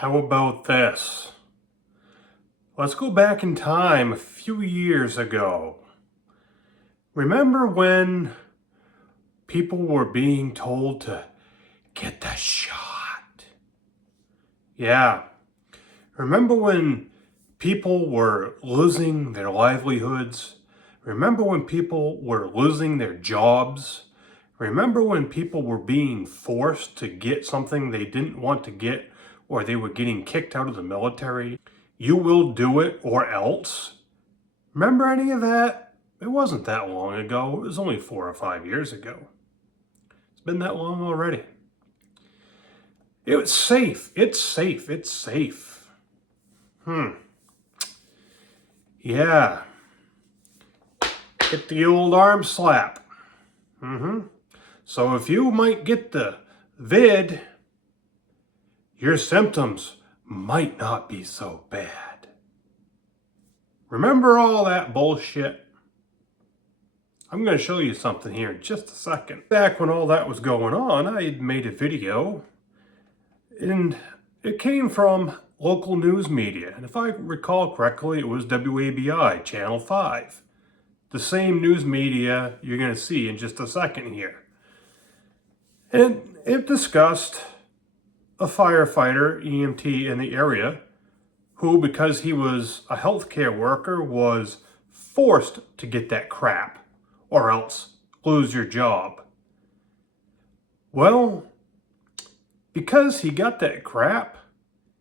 How about this? Let's go back in time a few years ago. Remember when people were being told to get the shot? Yeah. Remember when people were losing their livelihoods? Remember when people were losing their jobs? Remember when people were being forced to get something they didn't want to get, or they were getting kicked out of the military? You will do it or else. Remember any of that? It wasn't that long ago. It was only 4 or 5 years ago. It's been that long already. It's safe. It's safe. It's safe. Yeah. Get the old arm slap. So if you might get the vid, your symptoms might not be so bad. Remember all that bullshit? I'm going to show you something here in just a second. Back when all that was going on, I had made a video, and it came from local news media. And if I recall correctly, it was WABI, Channel 5. The same news media you're going to see in just a second here. And it discussed a firefighter, EMT in the area, who, because he was a healthcare worker, was forced to get that crap, or else lose your job. Well, because he got that crap,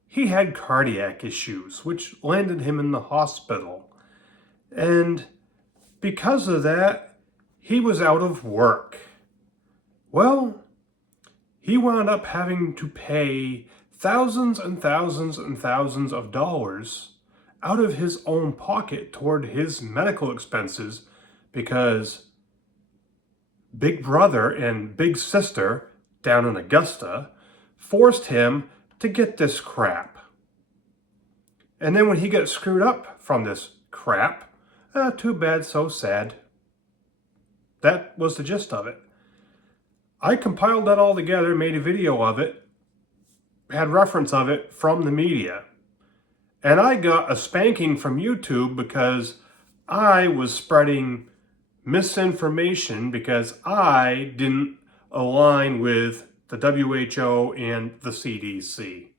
he had cardiac issues, which landed him in the hospital. And because of that, he was out of work. Well, he wound up having to pay thousands and thousands and thousands of dollars out of his own pocket toward his medical expenses because Big Brother and Big Sister down in Augusta forced him to get this crap. And then when he got screwed up from this crap, too bad, so sad. That was the gist of it. I compiled that all together, made a video of it, had reference of it from the media. And I got a spanking from YouTube because I was spreading misinformation because I didn't align with the WHO and the CDC.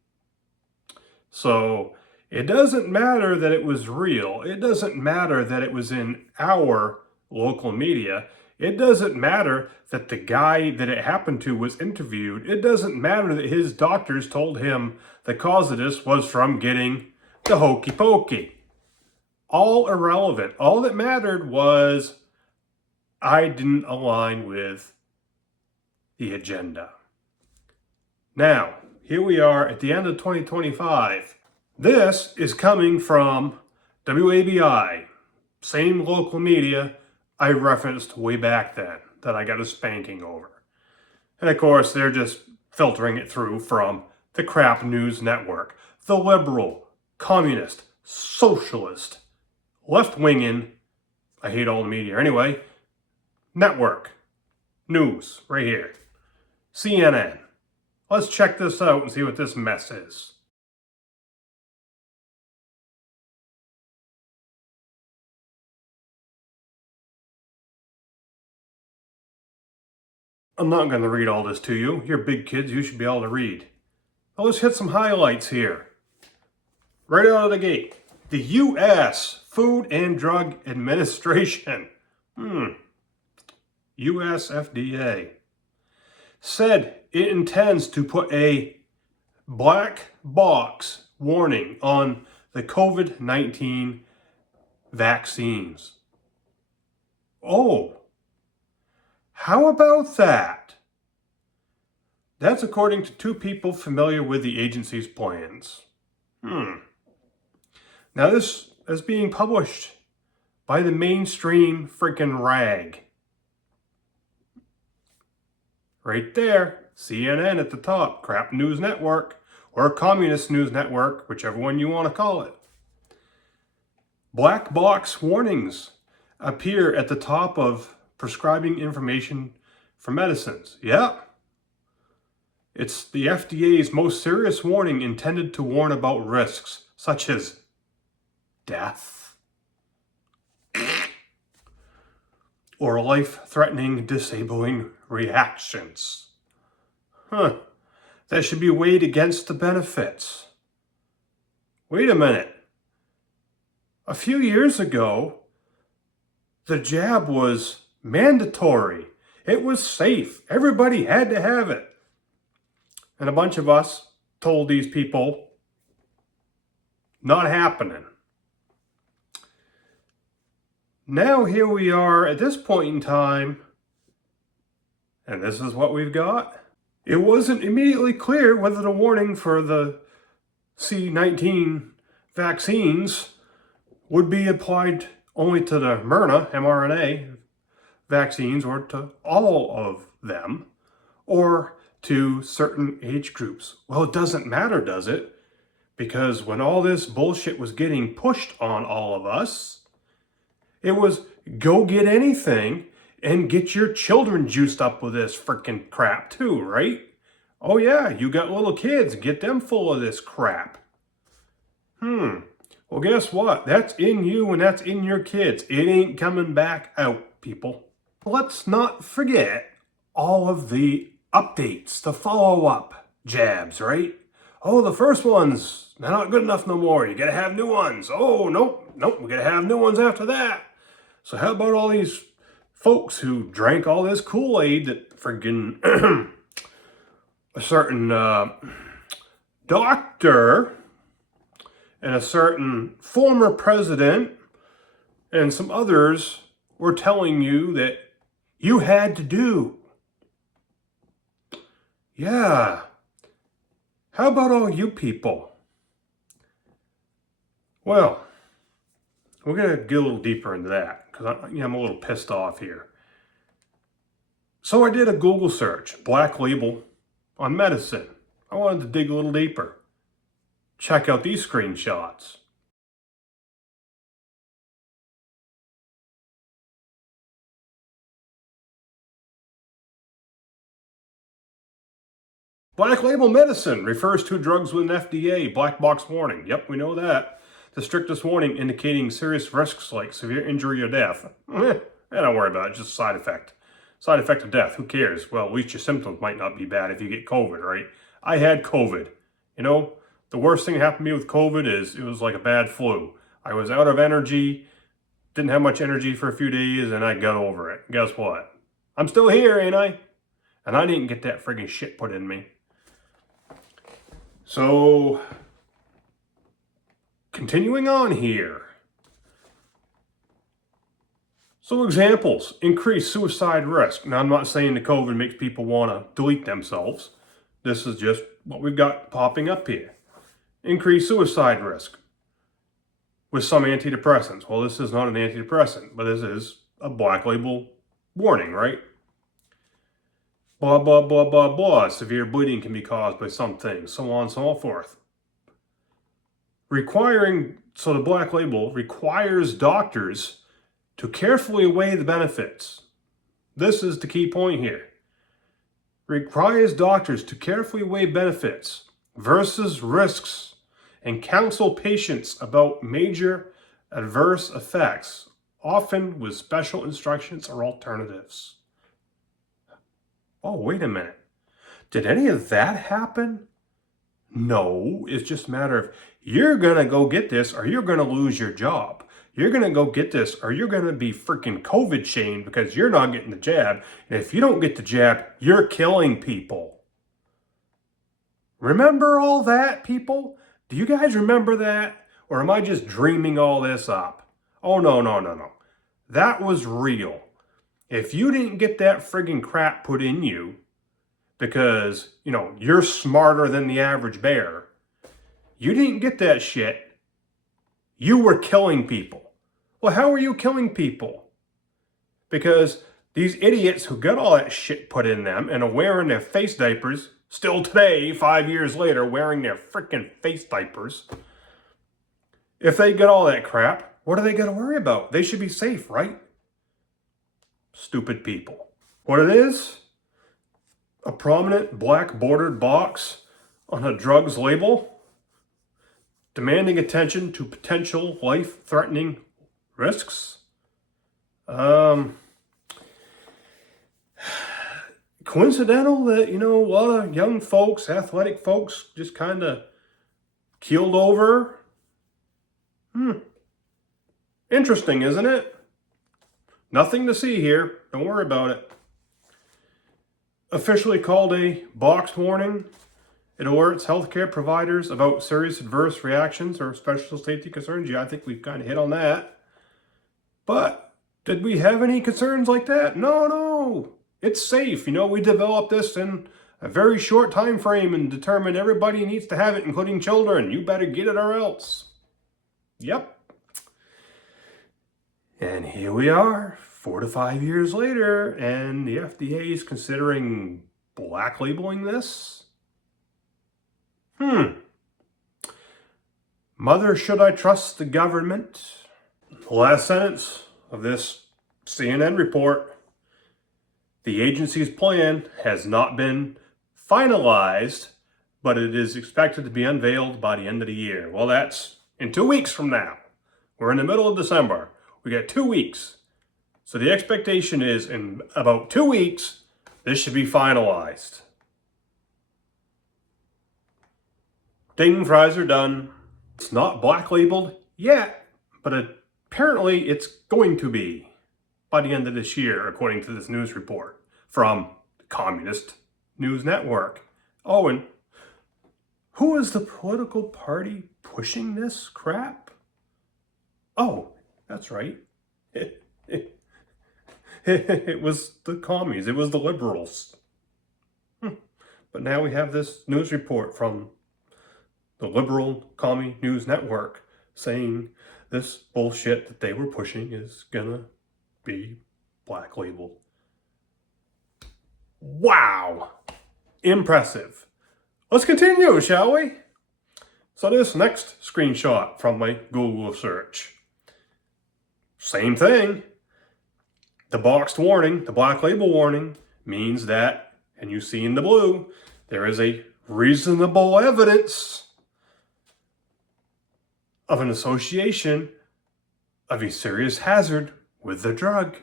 So it doesn't matter that it was real. It doesn't matter that it was in our local media. It doesn't matter that the guy that it happened to was interviewed. It doesn't matter that his doctors told him the cause of this was from getting the hokey pokey. All irrelevant. All that mattered was I didn't align with the agenda. Now, here we are at the end of 2025. This is coming from WABI, same local media I referenced way back then that I got a spanking over. And of course, they're just filtering it through from the crap news network, the liberal, communist, socialist, left-winging, I hate all the media anyway, network, news, right here, CNN. Let's check this out and see what this mess is. I'm not going to read all this to you. You're big kids, you should be able to read. Well, let's hit some highlights here. Right out of the gate. The U.S. Food and Drug Administration, U.S. FDA, said it intends to put a black box warning on the COVID-19 vaccines. Oh. How about that? That's according to 2 people familiar with the agency's plans. Now this is being published by the mainstream freaking rag. Right there, CNN at the top, crap news network, or communist news network, whichever one you want to call it. Black box warnings appear at the top of prescribing information for medicines. Yeah. It's the FDA's most serious warning intended to warn about risks, such as death or life-threatening, disabling reactions. That should be weighed against the benefits. Wait a minute. A few years ago, the jab was mandatory. It was safe. Everybody had to have it. And a bunch of us told these people, not happening. Now here we are at this point in time, and this is what we've got. It wasn't immediately clear whether the warning for the C-19 vaccines would be applied only to the mRNA vaccines or to all of them, or to certain age groups. Well, it doesn't matter, does it? Because when all this bullshit was getting pushed on all of us, it was go get anything and get your children juiced up with this freaking crap too, right? Oh yeah, you got little kids, get them full of this crap. Well, guess what? That's in you and that's in your kids. It ain't coming back out, people. Let's not forget all of the updates, the follow-up jabs, right? Oh, the first ones, they're not good enough no more. You gotta have new ones. Oh, nope, we gotta have new ones after that. So how about all these folks who drank all this Kool-Aid that friggin' a certain doctor and a certain former president and some others were telling you that you had to do? Yeah. How about all you people? Well, we're going to get a little deeper into that because I'm a little pissed off here. So I did a Google search, Black Label on medicine. I wanted to dig a little deeper. Check out these screenshots. Black label medicine refers to drugs with an FDA black box warning. Yep, we know that. The strictest warning indicating serious risks like severe injury or death. Don't worry about it, just side effect. Side effect of death, who cares? Well, at least your symptoms might not be bad if you get COVID, right? I had COVID. You know, the worst thing that happened to me with COVID is it was like a bad flu. I was out of energy, didn't have much energy for a few days, and I got over it. Guess what? I'm still here, ain't I? And I didn't get that friggin' shit put in me. So, continuing on here. So examples, increased suicide risk. Now I'm not saying the COVID makes people want to delete themselves. This is just what we've got popping up here. Increased suicide risk with some antidepressants. Well, this is not an antidepressant, but this is a black label warning, right? Blah, blah, blah, blah, blah. Severe bleeding can be caused by some things, so on and so forth. So the black label requires doctors to carefully weigh the benefits. This is the key point here. Requires doctors to carefully weigh benefits versus risks and counsel patients about major adverse effects, often with special instructions or alternatives. Oh, wait a minute. Did any of that happen? No, it's just a matter of you're going to go get this or you're going to lose your job. You're going to go get this or you're going to be freaking COVID shamed because you're not getting the jab. And if you don't get the jab, you're killing people. Remember all that, people? Do you guys remember that? Or am I just dreaming all this up? Oh, no. That was real. If you didn't get that friggin' crap put in you because, you're smarter than the average bear, you didn't get that shit, you were killing people. Well, how are you killing people? Because these idiots who got all that shit put in them and are wearing their face diapers, still today, 5 years later, wearing their frickin' face diapers, if they get all that crap, what are they going to worry about? They should be safe, right? Stupid people. What it is? a prominent black bordered box on a drug's label, demanding attention to potential life-threatening risks. Coincidental that, a lot of young folks, athletic folks, just kind of keeled over? Interesting, isn't it? Nothing to see here. Don't worry about it. Officially called a boxed warning. It alerts healthcare providers about serious adverse reactions or special safety concerns. Yeah, I think we've kind of hit on that. But did we have any concerns like that? No. It's safe. We developed this in a very short time frame and determined everybody needs to have it, including children. You better get it or else. Yep. And here we are, 4 to 5 years later, and the FDA is considering black labeling this. Mother, should I trust the government? The last sentence of this CNN report. The agency's plan has not been finalized, but it is expected to be unveiled by the end of the year. Well, that's in 2 weeks from now. We're in the middle of December. We got 2 weeks. So the expectation is in about 2 weeks, this should be finalized. Ding, fries are done. It's not black labeled yet, but apparently it's going to be by the end of this year, according to this news report from the Communist News Network. Oh, and who is the political party pushing this crap? Oh, that's right. It was the commies. It was the liberals. But now we have this news report from the liberal commie news network saying this bullshit that they were pushing is gonna be black labeled. Wow. Impressive. Let's continue, shall we? So this next screenshot from my Google search. Same thing. The boxed warning, the black label warning, means that, and you see in the blue, there is a reasonable evidence of an association of a serious hazard with the drug.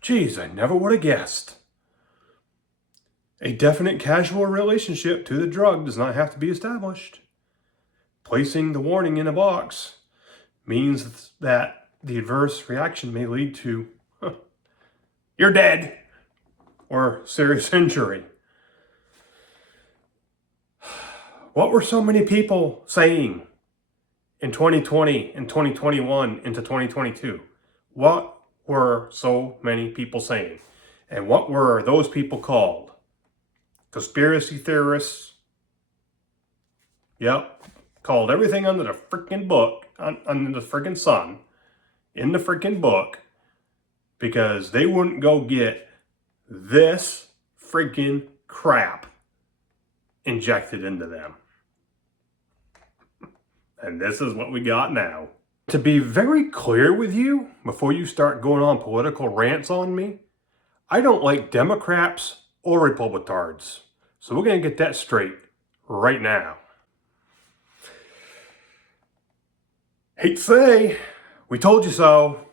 Geez, I never would have guessed. A definite causal relationship to the drug does not have to be established. Placing the warning in a box means that the adverse reaction may lead to, you're dead, or serious injury. What were so many people saying in 2020 and 2021 into 2022? What were so many people saying? And what were those people called? Conspiracy theorists. Yep. Called everything under the freaking book, under the freaking sun, in the freaking book, because they wouldn't go get this freaking crap injected into them. And this is what we got now. To be very clear with you, before you start going on political rants on me, I don't like Democrats or Republicans. So we're going to get that straight right now. Hate to say, we told you so.